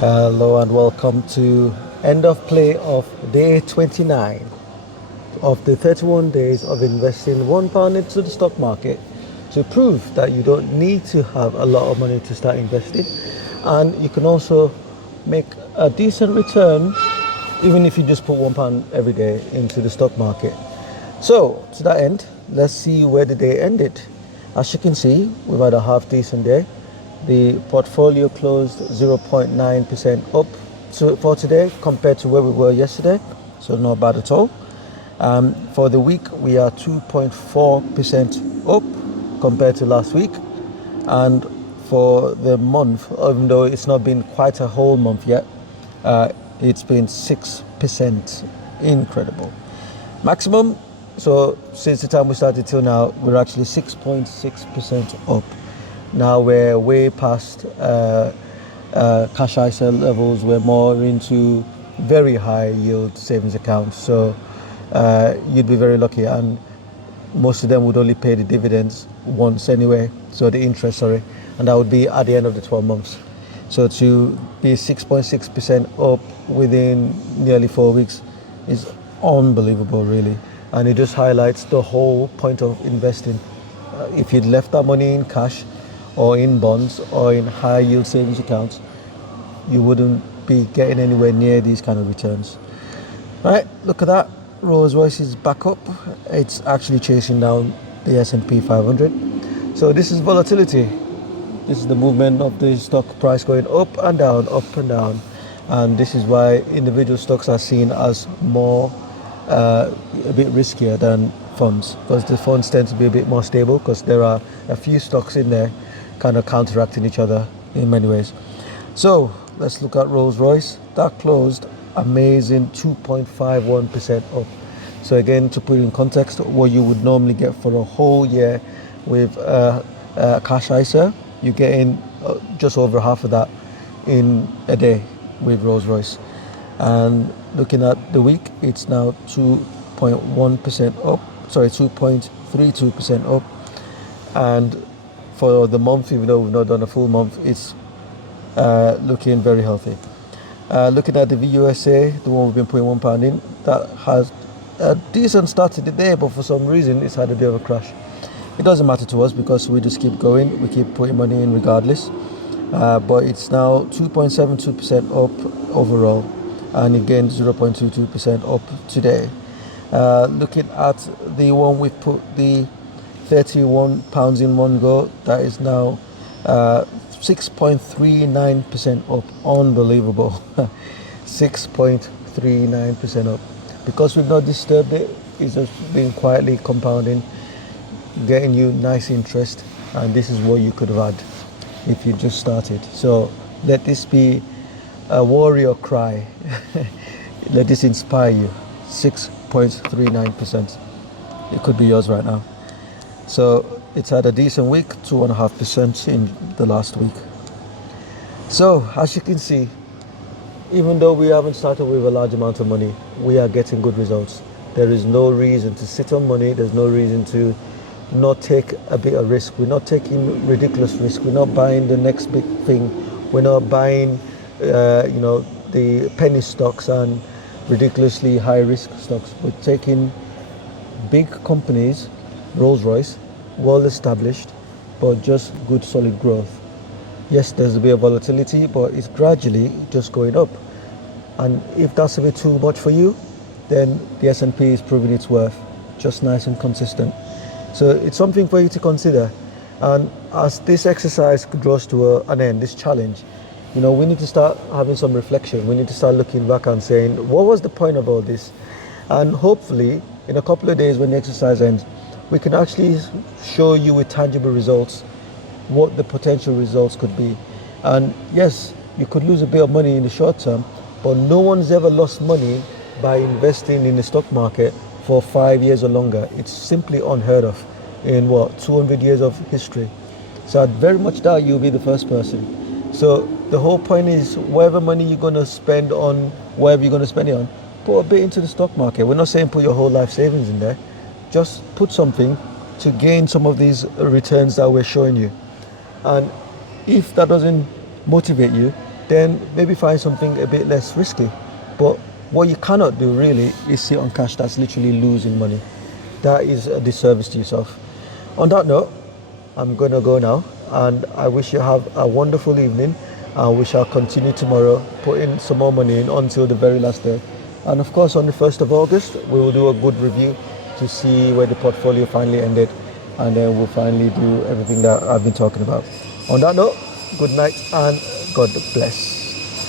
Hello and welcome to end of play of day 29 of the 31 days of investing £1 into the stock market to prove that you don't need to have a lot of money to start investing, and you can also make a decent return even if you just put £1 every day into the stock market. So to that end, let's see where the day ended. As you can see, we've had a half decent day. The portfolio closed 0.9% up for today compared to where we were yesterday, so not bad at all. For the week, we are 2.4% up compared to last week, and for the month, even though it's not been quite a whole month yet, it's been 6%. Incredible. Maximum, so since the time we started till now, we're actually 6.6% up. Now we're way past cash ISA levels. We're more into very high yield savings accounts. So you'd be very lucky, and most of them would only pay the dividends once anyway. So the interest, sorry, and that would be at the end of the 12 months. So to be 6.6% up within nearly 4 weeks is unbelievable, really. And it just highlights the whole point of investing. If you'd left that money in cash or in bonds or in high yield savings accounts, you wouldn't be getting anywhere near these kind of returns. Right, look at that. Rolls Royce is back up. It's actually chasing down the S&P 500. So this is volatility. This is the movement of the stock price going up and down, up and down. And this is why individual stocks are seen as more a bit riskier than funds, because the funds tend to be a bit more stable because there are a few stocks in there kind of counteracting each other in many ways. So let's look at Rolls Royce. That closed amazing 2.51% up. So again, to put it in context, what you would normally get for a whole year with cash ISA, you're getting just over half of that in a day with Rolls Royce. And looking at the week, it's now 2.1% up, sorry, 2.32% up. And for the month, even though we've not done a full month, it's looking very healthy. Looking at the VUSA, the one we've been putting £1 in, that has a decent start to the day, but for some reason it's had a bit of a crash. It doesn't matter to us because we just keep going, we keep putting money in regardless. But it's now 2.72% up overall, and it gained 0.22% up today. Looking at the one we put the £31 in one go, that is now 6.39% up. Unbelievable. 6.39% up. Because we've not disturbed it, it's just been quietly compounding, getting you nice interest, and this is what you could have had if you just started. So let this be a warrior cry. Let this inspire you. 6.39%. It could be yours right now. So it's had a decent week, 2.5% in the last week. So as you can see, even though we haven't started with a large amount of money, we are getting good results. There is no reason to sit on money. There's no reason to not take a bit of risk. We're not taking ridiculous risk. We're not buying the next big thing. We're not buying, the penny stocks and ridiculously high risk stocks. We're taking big companies, Rolls Royce, well established, but just good solid growth. Yes, there's a bit of volatility, but it's gradually just going up. And if that's a bit too much for you, then the S&P is proving its worth, just nice and consistent. So it's something for you to consider. And as this exercise draws to an end, this challenge, we need to start having some reflection. We need to start looking back and saying, what was the point of all this? And hopefully, in a couple of days when the exercise ends, we can actually show you with tangible results what the potential results could be. And yes, you could lose a bit of money in the short term, but no one's ever lost money by investing in the stock market for 5 years or longer. It's simply unheard of in 200 years of history. So I very much doubt you'll be the first person. So the whole point is, whatever money you're going to spend on whatever you're going to spend it on, put a bit into the stock market. We're not saying put your whole life savings in there. Just put something to gain some of these returns that we're showing you. And if that doesn't motivate you, then maybe find something a bit less risky. But what you cannot do really is sit on cash that's literally losing money. That is a disservice to yourself. On that note, I'm going to go now, and I wish you have a wonderful evening, and we shall continue tomorrow, putting some more money in until the very last day. And of course, on the 1st of August, we will do a good review to see where the portfolio finally ended, and then we'll finally do everything that I've been talking about. On that note, good night and God bless.